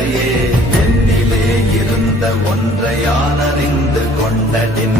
ஒன்றையானறிந்ததில்லையே என்னிலே இருந்த ஒன்றையானறிந்து கொண்டடின்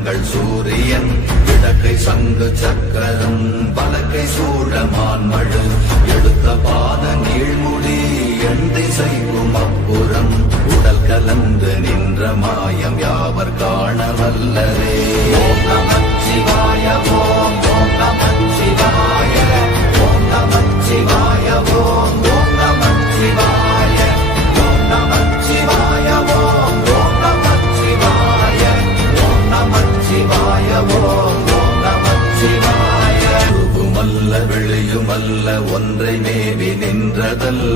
வலது கண்கள் சூரியன் இடக்கை சங்கு சக்கரம் வலக்கை சூழமான் மழு எடுத்த பாத நீழ்முடி எண் திசைக்கும் அப்புறம் உடல் கலந்து நின்ற மாயம் யாவர் காண வல்லரே. ஓம்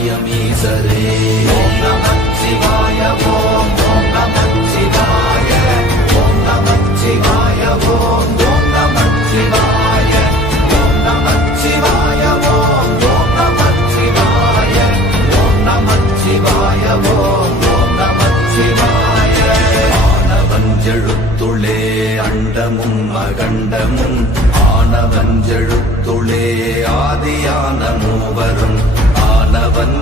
என்ன மாயம் ஈசரே ஓம் நமச்சிவாய ஓம் ஓம் நமச்சிவாய ஓம் நமச்சிவாய ஓம் ஓம் நமச்சிவாய ஓம் நமச்சிவாய ஓம் ஓம் நமச்சிவாய ஓம் நமச்சிவாய ஓம் ஓம் ஆனவஞ்செழுத்துளே அண்டமும் அகண்டமும். ஆனவஞ்செழுத்துளே ஆ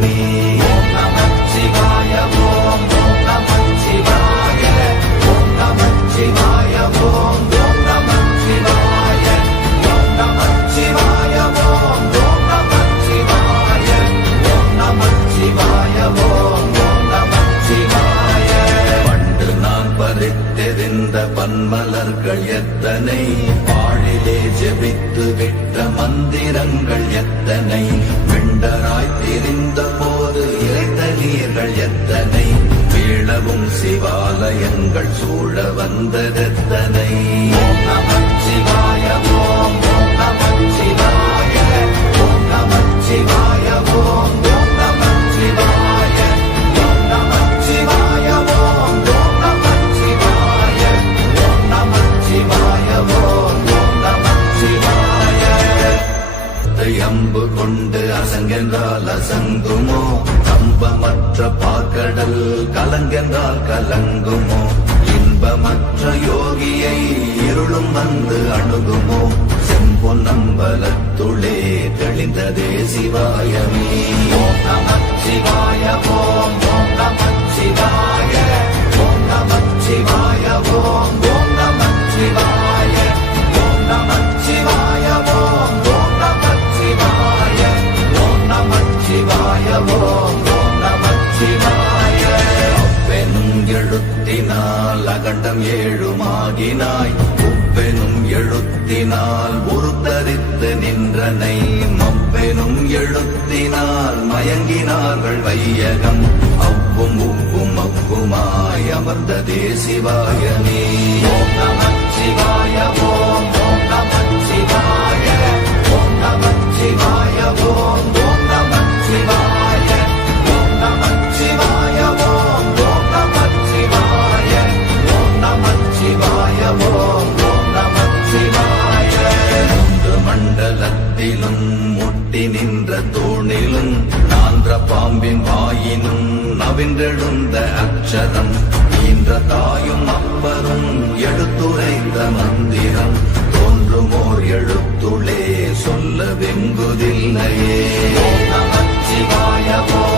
எங்கனே ஓம் நமச்சிவாய ஓம் ஓம் நமச்சிவாய ஓம் நமச்சிவாய ஓம் ஓம் நமச்சிவாய ஓம் நமச்சிவாய ஓம் ஓம் நமச்சிவாய ஓம் ஓம் ஓம் நமச்சிவாய பண்டு நான் பறித்தெறிந்த பன்மலர்கள் எத்தனை பாழிலே ஜெபித்து விட்ட மந்திரங்கள் எத்தனை விண்டராய் பிரிந்த போது இறைந்த நீர்கள் எத்தனை? வீழவும் சிவாலயங்கள் சூழ வந்ததெத்தனை ஓம் நமச்சிவாய ஓம் ஓம் நமச்சிவாய ஓம் நமச்சிவாய ஓம் சிவாயமே ஓம் நமச்சிவாய ஓம் ஓம் நமச்சிவாய ஓம் நமச்சிவாய ஓம் ஓம் நமச்சிவாய ஓம் நமச்சிவாய ஓம் ஓம் நமச்சிவாய ஓம் நமச்சிவாய ஓம் ஓம் நமச்சிவாய அப்பெனும் எழுத்தினால் அகண்டம் ஏழுமாகினாய். உப்பெனும் எழுத்தினால் எழுந்து நின்றனை மப்பெனும் எழுத்தினால் மயங்கினார்கள் வையகம். அவ்வும் உப்பும் அப்புமாய் அமர்ந்ததே சிவாயமே சிவாய நமச்சிவாய ஓம் சிவாய நமச்சிவாய ஓம் நமச்சிவாய ஓம் நவின்றெழுந்த அக்ஷரம் ஈன்ற தாயும் அப்பரும் எடுத்துரைத்த மந்திரம். தோன்றுமோர் எழுத்துளே சொல்ல வெங்குதில்லையே. ஓம்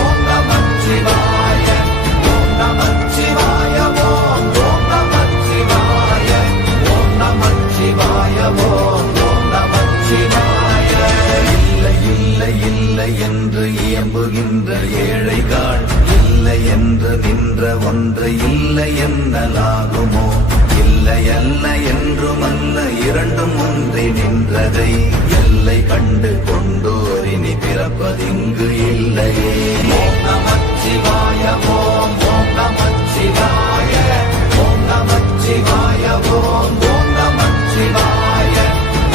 இல்லையே ஓம் நமச்சிவாய ஓம் ஓம் நமச்சிவாய ஓம் நமச்சிவாய ஓம் ஓம் நமச்சிவாய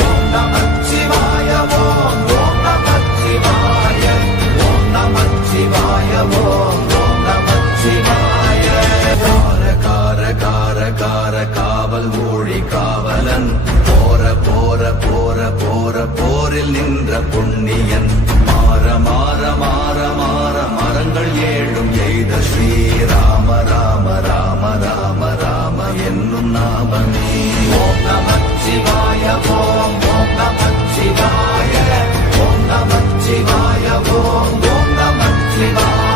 ஓம் நமச்சிவாய ஓம் ஓம் நமச்சிவாய ஓம் நமச்சிவாய ஓம் ஓம் நமச்சிவாய கார கார கார கார காவல் ஊழி காவலன் போற போற போற போற போரில் நின்ற புண்ணியன் மாற மாற மாற மரங்கள் ஏழும். எய்த ஸ்ரீராம ராம ராம ராம ராம என்னும் நாமமே. ஓம் நம சிவாய ஓம் ஓம் நம சிவாய. ஓம் நம சிவாய ஓம் ஓம் நம சிவாய.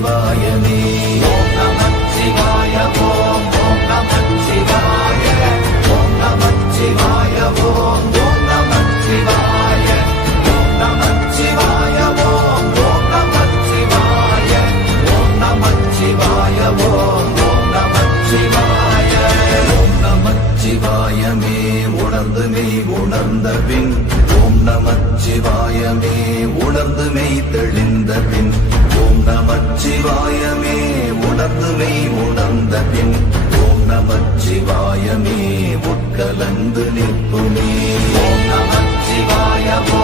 शिवाय मे உணர்ந்துவை உணர்ந்த பின் ஓம் நமச்சிவாயமே உட்கலந்து நிற்புமே. ஓம் நமச்சிவாயமோ